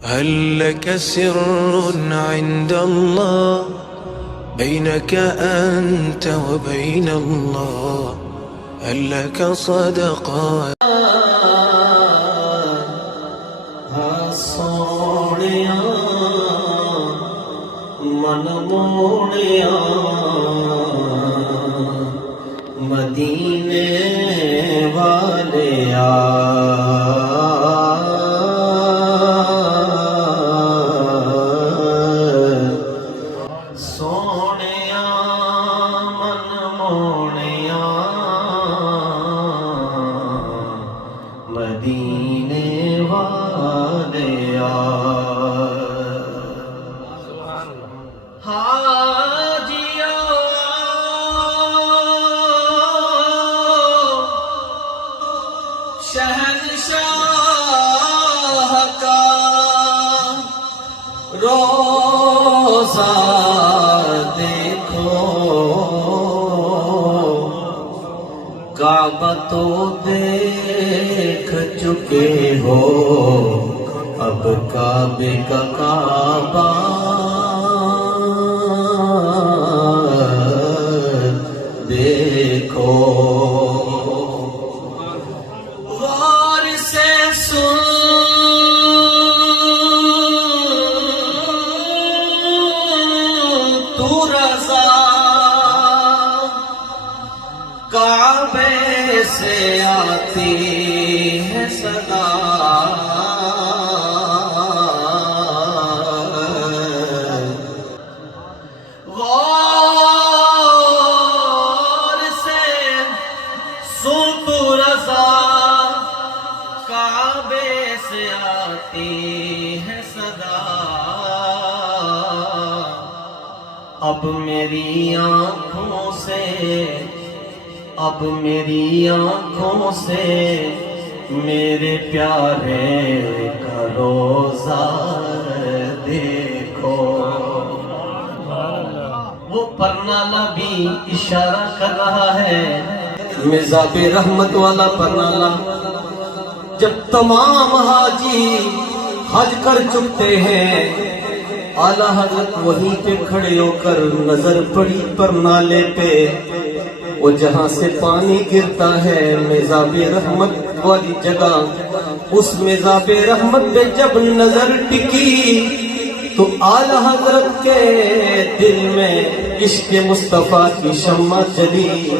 هل لك سر عند الله بينك أنت وبين الله؟ هل لك صدقات؟ سونیا من موڑیا مدینے والیا سونیا من موڑیا مدینے والیا حاجیا شہنشاہ کا روزہ دیکھو کعبہ تو دیکھ چکے ہو اب کعبے کا کعبہ دیکھو غور سے سن تو رضا کعبے سے آتی ہے صدا غور سے سن تو رضا کعبے سے آتی ہے صدا اب میری آنکھوں سے میرے پیارے کا روزہ دیکھو وہ پرنالہ بھی اشارہ کر رہا ہے مزاب رحمت والا پرنالہ جب تمام حاجی حج کر چکتے ہیں اعلیٰ حضرت وہیں پہ کھڑے ہو کر نظر پڑی پرنالے پہ وہ جہاں سے پانی گرتا ہے مزاب رحمت والی جگہ اس مزاب رحمت پہ جب نظر ٹکی تو اعلیٰ حضرت کے دل میں عشق مصطفیٰ کی شمع جلی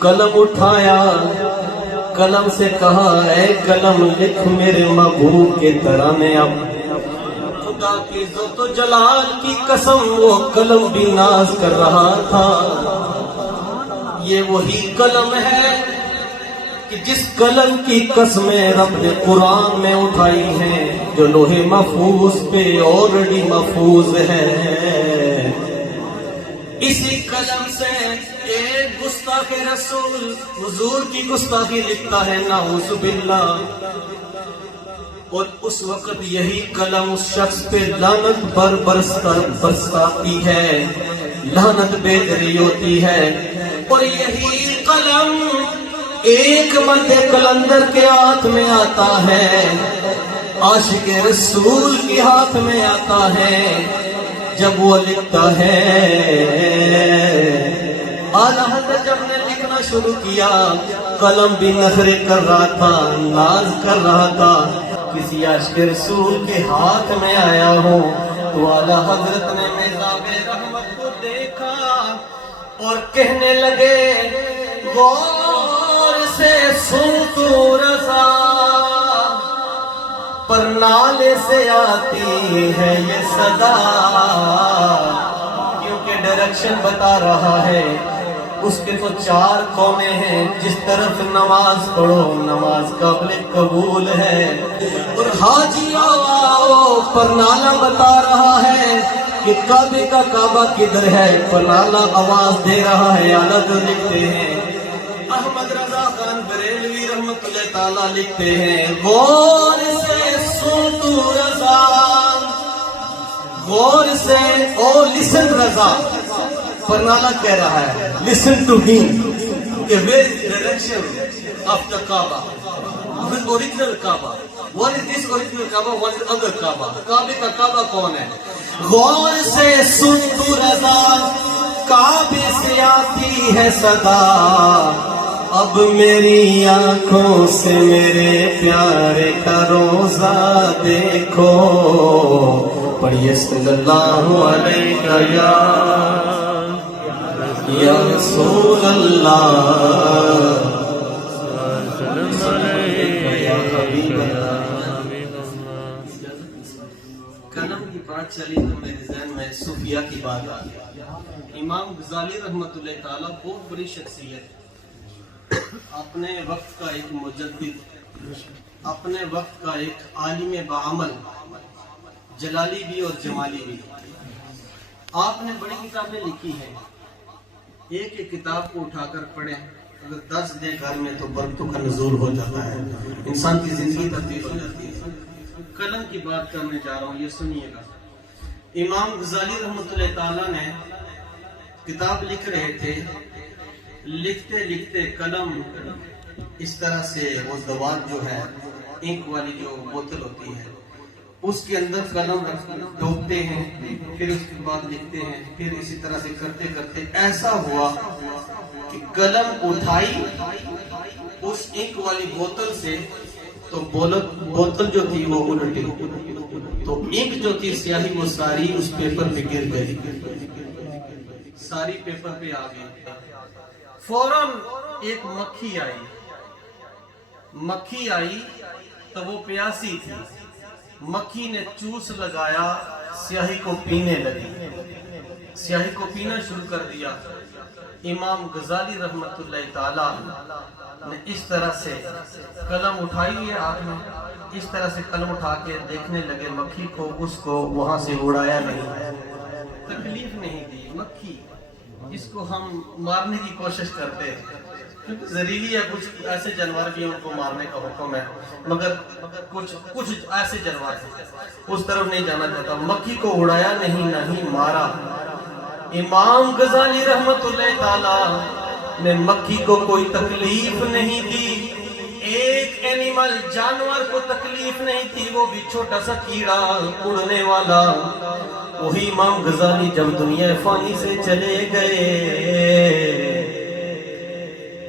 قلم اٹھایا قلم سے کہا اے قلم لکھ میرے محبوب کے ترانے اب خدا کی عزت و جلال کی قسم وہ قلم بھی ناز کر رہا تھا یہ وہی قلم ہے کہ جس قلم کی قسمیں رب نے قرآن میں اٹھائی ہیں جو لوح محفوظ پہ آلریڈی محفوظ ہے اسی قلم سے ایک گستاخ رسول حضور کی گستاخی لکھتا ہے نعوذ باللہ اور اس وقت یہی قلم اس شخص پہ لعنت برساتی ہے لعنت بیدری ہوتی ہے اور یہی قلم ایک مرد قلندر کے ہاتھ میں آتا ہے عاشق رسول کے ہاتھ میں آتا ہے جب وہ لکھتا ہے اعلیٰ حضرت جب نے لکھنا شروع کیا قلم بھی نخرے کر رہا تھا ناز کر رہا تھا کسی عاشق رسول کے ہاتھ میں آیا ہوں تو اعلیٰ حضرت نے مزاب رحمت کو دیکھا اور کہنے لگے غور سے سن تو رضا پرنالے سے آتی ہے یہ صدا کیونکہ ڈائریکشن بتا رہا ہے اس کے تو 4 کونے ہیں جس طرف نماز پڑھو نماز قابل قبول ہے اور حاجی آؤ پرنالہ بتا رہا ہے کہ کعبے کا کعبہ کدھر ہے پرنالہ آواز دے رہا ہے اعلیٰ لکھتے ہیں احمد رضا خان بریلوی رحمت اللہ تعالیٰ لکھتے ہیں غور سے سن تو رضا غور سے او لسن رضا پرنالہ کہہ رہا ہے listen to him کہ where is the direction of the Kaaba, the original Kaaba. What is this original Kaaba? What is other Kaaba? Kaaba کا Kaaba کون ہے؟ غور سے سن تو رضا کعبے سے آتی ہے صدا اب میری آنکھوں سے میرے پیارے کا روزہ دیکھو پڑھیے صلی اللہ علیہ یا رسول اللہ قلم کی بات چلی تو میرے ذہن میں صوفیہ کی بات آ گئی. امام غزالی رحمۃ اللہ تعالیٰ بہت بڑی شخصیت، اپنے وقت کا ایک مجدد، اپنے وقت کا ایک عالم بعمل، جلالی بھی اور جمالی بھی. آپ نے بڑی کتابیں لکھی ہیں، ایک ایک کتاب کو اٹھا کر پڑھیں، اگر 10 دیں گھر میں تو برکتوں کا نزول ہو جاتا ہے، انسان کی زندگی تبدیل ہو جاتی ہے. قلم کی بات کرنے جا رہا ہوں، یہ سنیے گا. امام غزالی رحمۃ اللہ تعالیٰ نے کتاب لکھ رہے تھے، لکھتے لکھتے قلم اس طرح سے وہ دوات جو ہے انک والی جو بوتل ہوتی ہے اس کے اندر قلم ڈوبتے ہیں، پھر اس کے بعد لکھتے ہیں، پھر اسی طرح سے کرتے کرتے ایسا ہوا کہ قلم اٹھائی اس انک والی بوتل سے تو بوتل جو تھی وہ الٹی، تو انک جو تھی سیاہی وہ ساری اس پیپر پہ گر گئی، ساری پیپر پہ آ گئی. فوراً ایک مکھی آئی تو وہ پیاسی تھی، مکھی نے چوس لگایا، سیاہی کو پینے لگی، سیاہی کو پینا شروع کر دیا. امام غزالی رحمت اللہ تعالی نے اس طرح سے قلم اٹھائی ہے، آپ نے اس طرح سے قلم اٹھا کے دیکھنے لگے مکھی کو، اس کو وہاں سے اڑایا نہیں، تکلیف نہیں دی. مکھی اس کو ہم مارنے کی کوشش کرتے ہیں کیونکہ زہریلی ہے، کچھ ایسے جانور بھی ان کو مارنے کا حکم ہے، مگر کچھ ایسے جانور ہیں اس طرف نہیں جانا چاہتا. مکھی کو اڑایا نہیں مارا. امام غزالی رحمت اللہ تعالی نے مکھی کو کوئی تکلیف نہیں دی، ایک اینیمل جانور کو تکلیف نہیں تھی، وہ بھی چھوٹا سا کیڑا اڑنے والا. وہی امام غزالی جب دنیا فانی سے چلے گئے،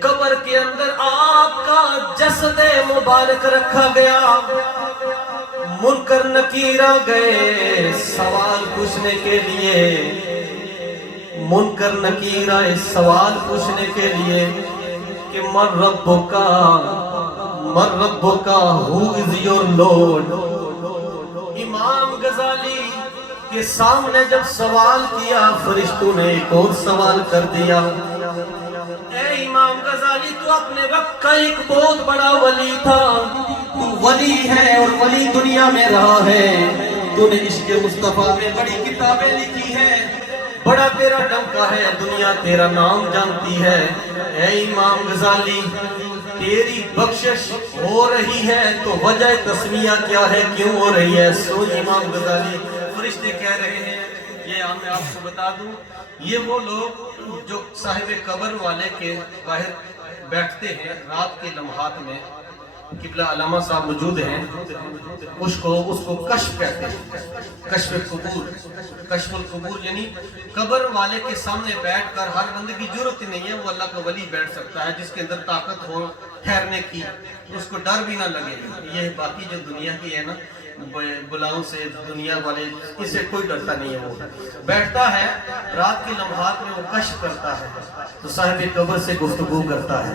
قبر کے اندر آپ کا جسد مبارک رکھا گیا، منکر نکیر آ گئے سوال پوچھنے کے لیے، منکر نکیر آئے سوال پوچھنے کے لیے کہ من ربکا who is your Lord. امام غزالی کے سامنے جب سوال کیا فرشتوں نے ایک اور سوال کر دیا، اے امام غزالی تو اپنے وقت کا ایک بہت بڑا ولی تھا، تو ولی ہے اور ولی دنیا میں رہا ہے، تو نے عشق مصطفیٰ میں بڑی کتابیں لکھی ہیں، بڑا تیرا ڈنکا ہے، دنیا تیرا نام جانتی ہے. اے امام غزالی تیری بخشش ہو رہی ہے تو وجہ تسمیہ کیا ہے، کیوں ہو رہی ہے؟ سو امام غزالی فرشتے کہہ رہے ہیں، یہ میں آپ کو بتا دوں، یہ وہ لوگ جو صاحب قبر والے کے باہر بیٹھتے ہیں رات کے لمحات میں، قبلہ علامہ صاحب موجود ہیں، اس کو کشف کہتے ہیں، کشف قبور. کشف القبور یعنی قبر والے کے سامنے بیٹھ کر، ہر بندے کی ضرورت ہی نہیں ہے، وہ اللہ کا ولی بیٹھ سکتا ہے جس کے اندر طاقت ہو ٹھہرنے کی، اس کو ڈر بھی نہ لگے. یہ باقی جو دنیا کی ہے نا بلاؤں سے، دنیا والے اسے کوئی ڈرتا نہیں ہے، وہ بیٹھتا ہے رات کے لمحات میں، وہ کشف کرتا ہے تو صاحب قبر سے گفتگو کرتا ہے.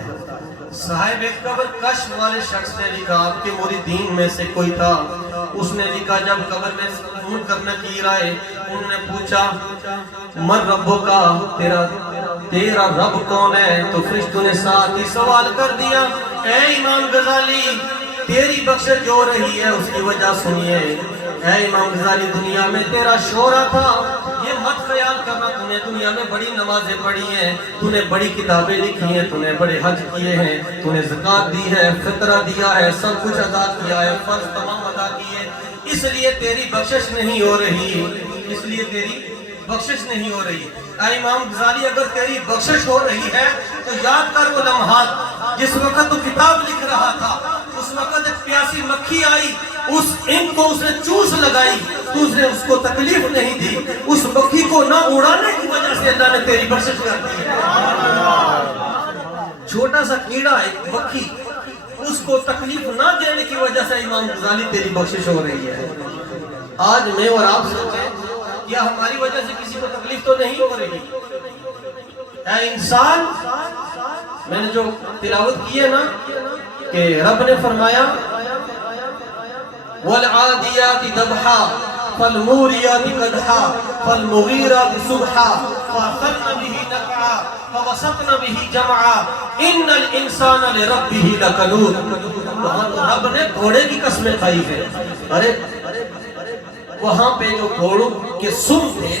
صاحب قبر کشف والے شخص نے لکھا، آپ کے مریدین میں سے کوئی تھا، اس نے لکھا جب قبر میں منکر نکیر آئے، انہوں نے پوچھا من ربو کا، تیرا رب کون ہے؟ تو فرشتوں نے ساتھ ہی سوال کر دیا، اے امام غزالی تیری بخشش جو رہی ہے اس کی وجہ سنیے. اے امام غزالی دنیا میں تیرا شہرہ تھا، یہ مت خیال کرنا تو نے دنیا میں بڑی نمازیں پڑھی ہیں، تو نے بڑی کتابیں لکھی ہیں، تو نے بڑے حج کیے ہیں، تو نے زکوٰۃ دی ہے، فطرہ دیا ہے، سب کچھ ادا کیا ہے، فرض تمام ادا کیے، اس لیے تیری بخشش نہیں ہو رہی، اس لیے تیری بخشش نہیں ہو رہی. اے امام غزالی اگر تیری بخشش ہو رہی ہے تو یاد کر وہ لمحات جس وقت تو کتاب لکھ رہا تھا، اس اس وقت ایک پیاسی مکھی آئی، اس انک کو اس نے چوس لگائی تو اس نے اس کو تکلیف نہیں دی، اس مکھی کو نہ اڑانے کی وجہ سے اللہ نے تیری بخشش کر دی ہے۔ چھوٹا سا کیڑا ایک مکھی، اس کو تکلیف نہ دینے کی وجہ سے امام غزالی تیری بخشش ہو رہی ہے۔ آج میں اور آپ سوچیں کیا ہماری وجہ سے کسی کو تکلیف تو نہیں ہو رہی؟ اے انسان، میں نے جو تلاوت کی ہے نا کہ رب نے فرمایا وَالْعَادِيَاتِ ضَبْحًا فَالْمُورِيَاتِ قَدْحًا فَالْمُغِيرَاتِ صُبْحًا فَأَثَرْنَ بِهِ نَقْعًا فَوَسَطْنَ بِهِ جَمْعًا إِنَّ الْإِنسَانَ لِرَبِّهِ لَكَنُودٌ۔ وہاں تو رب نے گھوڑے کی قسمیں کھائی ہے۔ ارے وہاں پہ جو گھوڑوں کے سم تھے،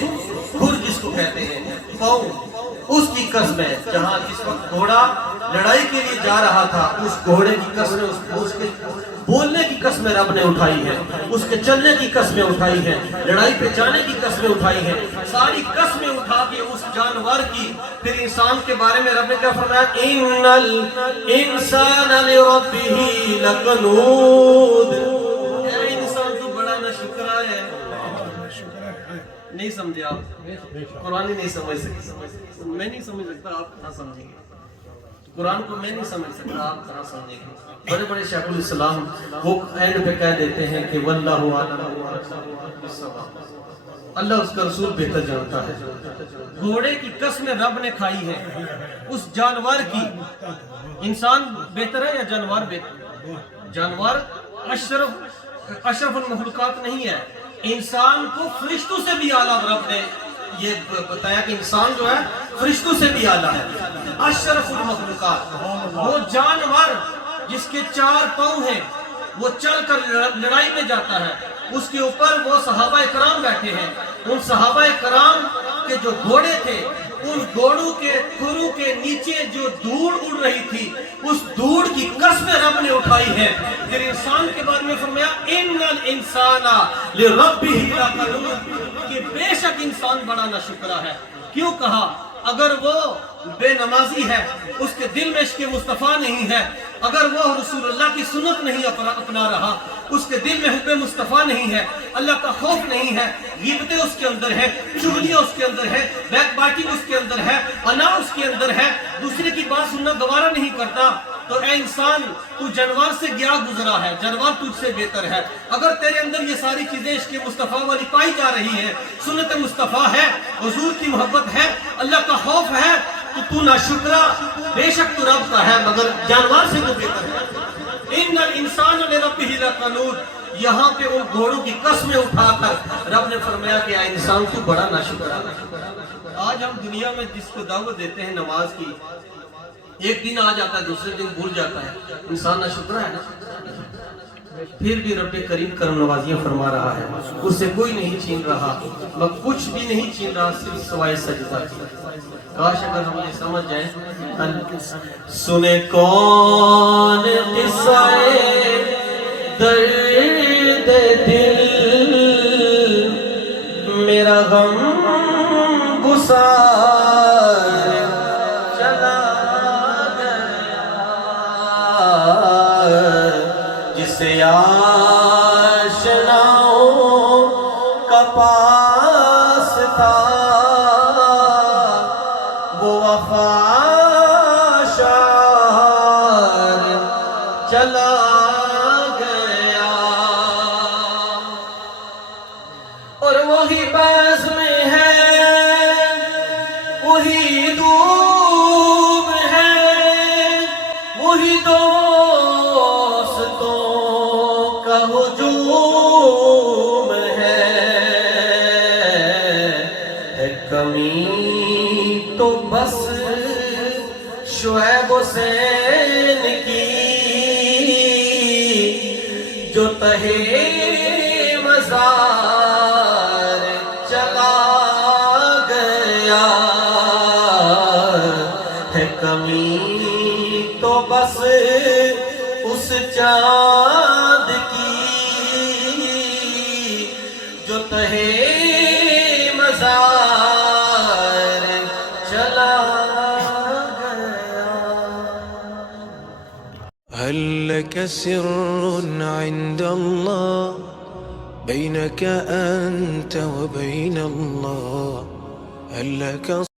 کھر جس کو کہتے ہیں، پاؤں، اس کی قسم ہے۔ جہاں جس وقت گھوڑا لڑائی کے لیے جا رہا تھا، اس گھوڑے کی قسمیں، اس کے بولنے کی قسمیں رب نے اٹھائی ہے، اس کے چلنے کی قسمیں اٹھائی ہیں، لڑائی پہ جانے کی قسمیں اٹھائی ہیں، ساری قسمیں اٹھا کے اس جانور کی پھر انسان کے بارے میں رب نے کیا فرمایا؟ ان الانسان لربہ لکنود۔ اے انسان تو بڑا ناشکرا ہے۔ نہیں سمجھے آپ؟ قرآن ہی نہیں سمجھ سکتے، میں نہیں سمجھ سکتا، آپ کہاں سمجھیں گے؟ قرآن کو میں نہیں سمجھ سکتا، آپ کہاں سمجھیں گے؟ بڑے بڑے شیخ الاسلام وہ اینڈ پہ کہہ دیتے ہیں کہ واللہ اعلم بالصواب، اللہ اس کا رسول بہتر جانتا ہے۔ گھوڑے کی قسم رب نے کھائی ہے، اس جانور کی۔ انسان بہتر ہے یا جانور بہتر؟ جانور اشرف المخلوقات نہیں ہے۔ انسان کو فرشتوں سے بھی اعلیٰ رب نے یہ بتایا کہ انسان جو ہے فرشتوں سے بھی اعلیٰ ہے، اشرف المخلوقات۔ وہ جانور جس کے 4 پاؤں ہیں، وہ چل کر لڑائی میں جاتا ہے، اس کے اوپر وہ صحابہ کرام بیٹھے ہیں۔ ان صحابہ کرام کے جو گھوڑے تھے، ان گھوڑوں کے کھروں کے نیچے جو دھوڑ اڑ رہی تھی، اس دھوڑ کی قسمیں رب نے اٹھائی ہے۔ پھر انسان کے بارے میں فرمایا ان الانسان لربہ لکنود، کہ بے شک انسان بڑا ناشکرا ہے۔ کیوں کہا؟ اگر وہ بے نمازی ہے، اس کے دل میں عشق مصطفیٰ نہیں ہے، اگر وہ رسول اللہ کی سنت نہیں اپنا رہا، اس کے دل میں حب مصطفیٰ نہیں ہے، اللہ کا خوف نہیں ہے، غیبتیں اس کے اندر ہے، چغلیاں اس کے اندر ہے، بیک بائٹنگ اس کے اندر ہے، انا اس کے اندر ہے، دوسرے کی بات سننا گوارا نہیں کرتا، تو اے انسان تو جانور سے گیا گزرا ہے، جانور تجھ سے بہتر ہے۔ اگر تیرے اندر یہ ساری چیزیں عشق مصطفیٰ والی پائی جا رہی ہیں، سنت مصطفیٰ ہے، حضور کی محبت ہے، اللہ کا خوف ہے، تو ناشکرا بے شک تو رب کا ہے، مگر جانور سے تو بہتر ہے۔ ان الانسان لربہ لکنود، یہاں پہ ان گھوڑوں کی قسمیں اٹھا کر رب نے فرمایا کہ اے انسان تو بڑا ناشکرا ہے۔ آج ہم دنیا میں جس کو دعوت دیتے ہیں نماز کی، ایک دن آ جاتا ہے، دوسرے دن بھول جاتا ہے، انسان ناشکرا ہے نا؟ پھر بھی رب کریم کرم نوازیاں فرما رہا ہے، اس سے کوئی نہیں چھین رہا، وہ کچھ بھی نہیں چھین رہا صرف سوائے سجدہ کی۔ کاش اگر ہم یہ سمجھ جائیں۔ سنے کون قصہ درد دل، میرا غم گسار چلا گیا، جسے آشناؤں کا پاس تھا، وہ وفا شار چلا گیا، اور وہی باز میں ہے، وہی دھوپ ہے، وہی دوستوں کا ہجوم ہے کمی تو بس شعیب حسین کی، جو تہے مزار چلا گیا ہے، کمی تو بس اس چاند کی، جو تہے مزار چلا گیا۔ هل لك لك سر عند الله بينك أنت وبين الله هل لك